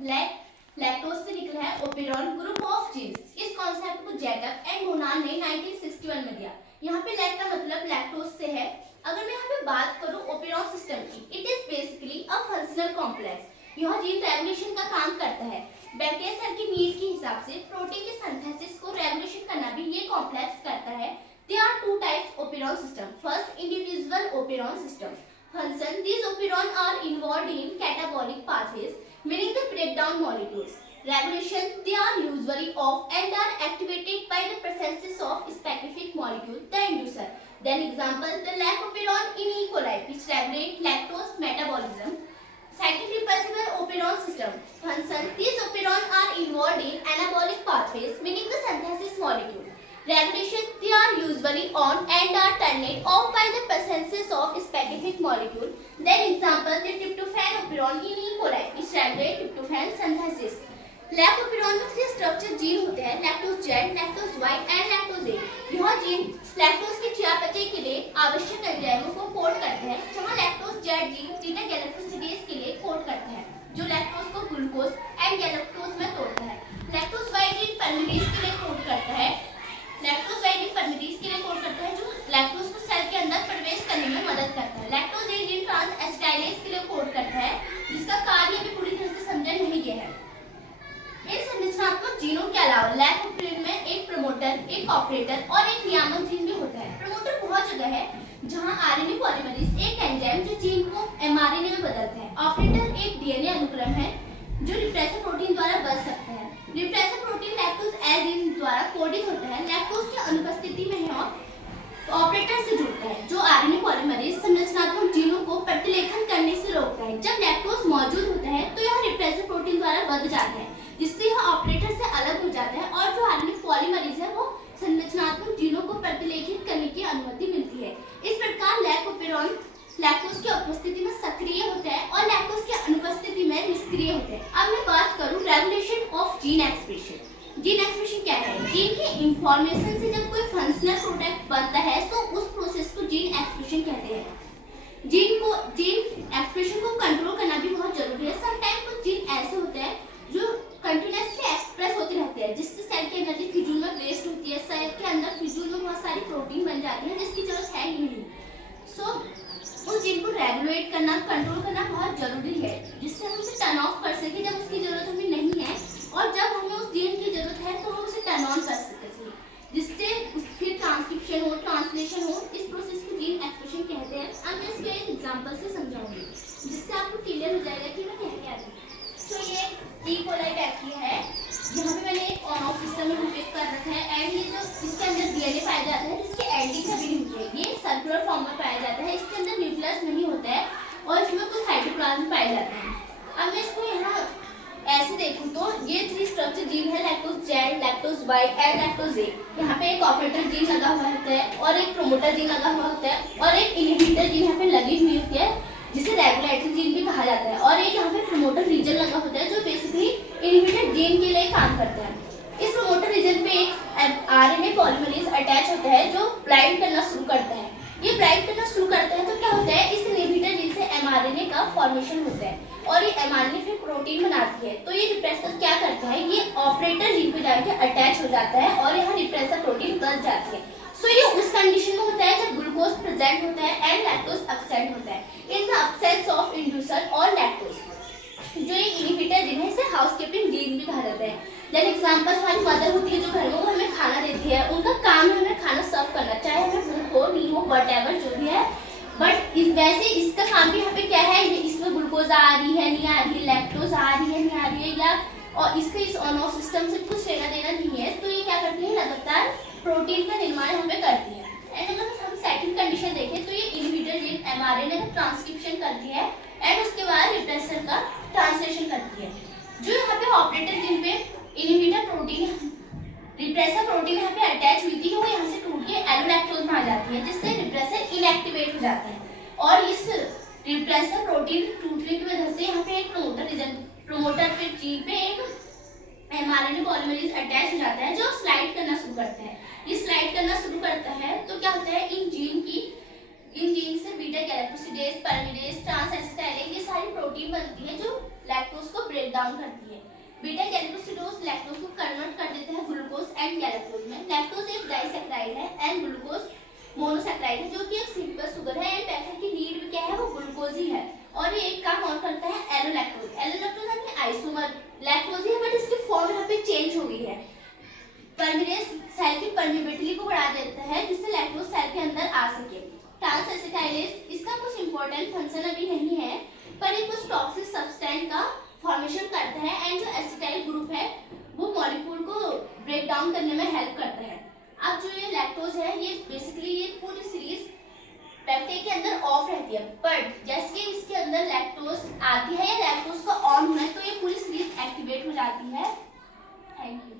Lactose से निकला है ओपेरॉन ग्रुप ऑफ जीन्स। इस कॉन्सेप्ट को जैकब एंड मोनान ने 1961 में दिया। यहाँ पे लैक का मतलब लैक्टोज से है। अगर मैं यहाँ पे बात करूँ ओपेरॉन सिस्टम की, it is basically a functional complex. यह जीन रेगुलेशन का काम करता है। बैक्टीरिया सेल की नीड के हिसाब से प्रोटीन के सिंथेसिस को रेगुलेशन करना भी ये कॉम्प्लेक्स करता है। There are two types operon system. First, individual operon system. Function: these operon are involved in catabolic pathways, meaning they break down molecules. Regulation: they are usually off and are activated by the presence of specific molecule, the inducer. Then example: the lac operon in E. coli, which regulate lactose metabolism. Second, reversible operon system. Function: these operon are involved in anabolic pathways, meaning the synthesis molecule. Regulation: they are usually on and are turned off by the presence of specific molecule. Then example: the tryptophan operon in E. coli, which regulate tryptophan synthesis. Lac operon में 3 structure gene होते हैं: lactose Z, lactose Y and lactose A. यह gene lactose की चयापचय के लिए आवश्यक एंजाइमों को कोड करते हैं, जहां lactose Z gene Reena galactosidase के लिए कोड करता है, जो लैक्टोज को ग्लूकोज एंड गैलेक्टोज में तोड़ता है। लैक्टोज वाई जीन परमिडेज के लिए कोड करता है। लैक्टोज वाई जीन परमिडेज के लिए कोड करता है, जो लैक्टोज को सेल के अंदर प्रवेश करने में मदद करता है। लैक्टोज ए जीन ट्रांस एसिटाइलेज के लिए कोड करता है, जिसका कार्य अभी पूरी तरह से समझा नहीं गया है। इन संरचनात्मक जीनों के अलावा लैक ओपेरॉन में एक प्रमोटर, एक ऑपरेटर और एक नियामक जीन भी होता है। प्रमोटर वह जगह है जहां आरएनए पॉलीमरेज एक एंजाइम जो जीन को एमआरएनए में बदलता है। ऑपरेटर एक डीएनए अनुक्रम है जो रिप्रेसर प्रोटीन द्वारा बदल सकता है। रिप्रेसर प्रोटीन लैक्टोज ए जीन द्वारा कोडित होता है। लैक्टोज की अनुपस्थिति में ऑपरेटर से जुड़ता है, जो आरएनए पॉलीमरेज संरचनात्मक जीनों को प्रतिलेखन करने से रोकता है। जब लैक्टोज मौजूद होता है तो यह रिप्रेसर प्रोटीन द्वारा बदल जाता है, जिससे यह ऑपरेटर से अलग हो जाता है और जो आरएनए पॉलीमरेज है वो संरचनात्मक जीनों को प्रतिलेखित करने की अनुमति मिलती है। इस प्रकार लैक ओपेरॉन लैक्टोज की उपस्थिति में सक्रिय होता है और लैक्टोज की अनुपस्थिति में निष्क्रिय होता है। अब मैं बात करूं regulation of gene expression. Gene expression क्या है? जीन के इंफॉर्मेशन से जब कोई फंक्शनल प्रोडक्ट बनता है तो उस प्रोसेस को जीन एक्सप्रेशन कहते हैं। जीन एक्सप्रेशन को कंट्रोल करना भी बहुत जरूरी है। समटाइम कुछ जीन ऐसे होते हैं जो कंटिन्यूअसली एक्सप्रेस होते रहते हैं, जिससे सेल की एनर्जी फिजूल में वेस्ट होती है। सेल के अंदर फिजूल में बहुत सारी प्रोटीन बन जाती है जिसकी जरूरत है ही नहीं। उस जीन को रेगुलेट करना, कंट्रोल करना बहुत जरूरी है, जिससे हम उसे टर्न ऑफ कर सके जब उसकी जरूरत हमें नहीं है, और जब हमें उस जीन की जरूरत है तो हम उसे टर्न ऑन कर सकें, जिससे फिर ट्रांसक्रिप्शन हो, ट्रांसलेशन हो। इस प्रोसेस को जीन एक्सप्रेशन कहते हैं। अब मैं इसको एक एग्जांपल से समझाऊंगी, जिससे आपको क्लियर हो जाएगा कि मैं कहने क्या रही हूँ। तो ये ई कोलाई बैक्टीरिया है। यहाँ पे मैंने एक ऑन ऑफ सिस्टम में पिक कर रखा है, एंड ये जो इसके अंदर डीएनए पाया जाता है, जिसकी एंडिंग कभी नहीं होती है। ये सर्कुलर फॉर्म में पाया जाता है, इसके अंदर न्यूक्लियस नहीं होता है और इसमें कुछ साइटोप्लाज्म पाए जाते हैं। अब मैं इसको यहाँ ऐसे देखूं तो ये 3 स्ट्रक्चर जीन है: lactose Z, lactose Y and lactose A. यहाँ पे एक ऑपरेटर जीन लगा हुआ होता है और एक प्रमोटर जीन लगा हुआ होता है और एक इनहिबिटर जीन यहाँ पे लगी हुई होती है, जिसे रेगुलेटरी जीन भी कहा जाता है, और एक यहाँ पे प्रमोटर रीजन लगा होता है जो बेसिकली इनहिबिटर जीन के लिए काम करता है। इस प्रमोटर रीजन पे एक आरएनए पॉलीमरेज अटैच होता है जो बाइंड करना शुरू करता है। ये बाइंड करना शुरू करता है तो क्या होता है, इस इनहिबिटर जीन से एमआरएनए का फॉर्मेशन होता है और ये एमआरएनए फिर प्रोटीन बनाती है। तो ये रिप्रेसर क्या करता है, ये ऑपरेटर जीन पे जाके अटैच हो जाता है और यहाँ रिप्रेसर प्रोटीन बन जाती है। सो ये उस कंडीशन में होता है जब ग्लूकोज प्रेजेंट होता है एंड लैक्टोज एब्सेंट होता है। In the absence of inducer और लैक्टोज, जो एक इनहिबिटर जीन है, इसे हाउसकीपिंग जीन भी कहा जाता है। देन एग्जांपल हमारी मदर होती है जो घर में वो हमें खाना देती है, उनका काम है हमें खाना सर्व करना, चाहे हमें भूख हो नहीं हो, व्हाटएवर जो भी है। बट वैसे इसका काम भी यहाँ पे क्या है, इसमें ग्लूकोज आ रही है नहीं आ रही है, लैक्टोज आ रही है नहीं आ रही है, या और इसके इस ऑन ऑफ सिस्टम से कुछ लेना देना नहीं है। तो ये क्या करती है, लगातार प्रोटीन का निर्माण हमें करती है। एंड अगर हम सेकंड कंडीशन देखें तो ये इनहिबिटर जीन एमआरएनए का ट्रांसक्रिप्शन करती है एंड उसके बाद रिप्रेसर का ट्रांसलेशन करती है। जो यहाँ पे ऑपरेटर जीन पे इनहिबिटर प्रोटीन, रिप्रेसर प्रोटीन यहाँ पे अटैच हुई थी, वो यहाँ से टूट के एलोलैक्टोज में आ जाती है, जिससे रिप्रेसर इनएक्टिवेट हो जाता है। और इस रिप्रेसर प्रोटीन टूटने की वजह से यहाँ पे एक प्रमोटर पे जीन पे एक एमआरएनए पॉलीमरेज अटैच हो जाता है जो स्लाइड करना शुरू करता है। ये स्लाइड करना शुरू करता है तो क्या होता है, इन जीन से बीटा गैलेक्टोसिडेज, परमिडेज, ट्रांस एसिटाइलेज, ये सारी प्रोटीन बनती है जो लैक्टोज को ब्रेक डाउन करती है। बीटा गैलेक्टोसिडोज लैक्टोज को कन्वर्ट कर देते हैं ग्लूकोज एंड गैलेक्टोज में। लैक्टोज एक डाइसैकेराइड है एंड ग्लूकोज मोनोसैकेराइड है जो कि एक सिंपल शुगर है एंड पैकेट की लीड भी क्या है, वो ग्लूकोज ही है। और ये एक काम और करता है एलोलैक्टोज। एलोलैक्टोज यानी आइसोमर लैक्टोज ही है बट इसकी फॉर्म यहाँ पे चेंज हो गई है। परमिनेस सेल की परमिबिलिटी को बढ़ा देता है जिससे लैक्टोज सेल के अंदर आ सके। ट्रांस एसिटाइलेज इसका कुछ इंपॉर्टेंट फंक्शन अभी नहीं है पर ये कुछ टॉक्सिक सब्सटेंस का फॉर्मेशन करता है एंड जो एसिटाइल ग्रुप है वो मॉलिक्यूल को ब्रेक डाउन करने में हेल्प करता है। अब जो ये लैक्टोज है ये बेसिकली ये पूरी सीरीज पेप्टाइड के अंदर ऑफ रहती है बट जैसे कि इसके अंदर लैक्टोज आती है या लैक्टोज का ऑन होना है तो ये पूरी सीरीज एक्टिवेट हो जाती है। Thank you.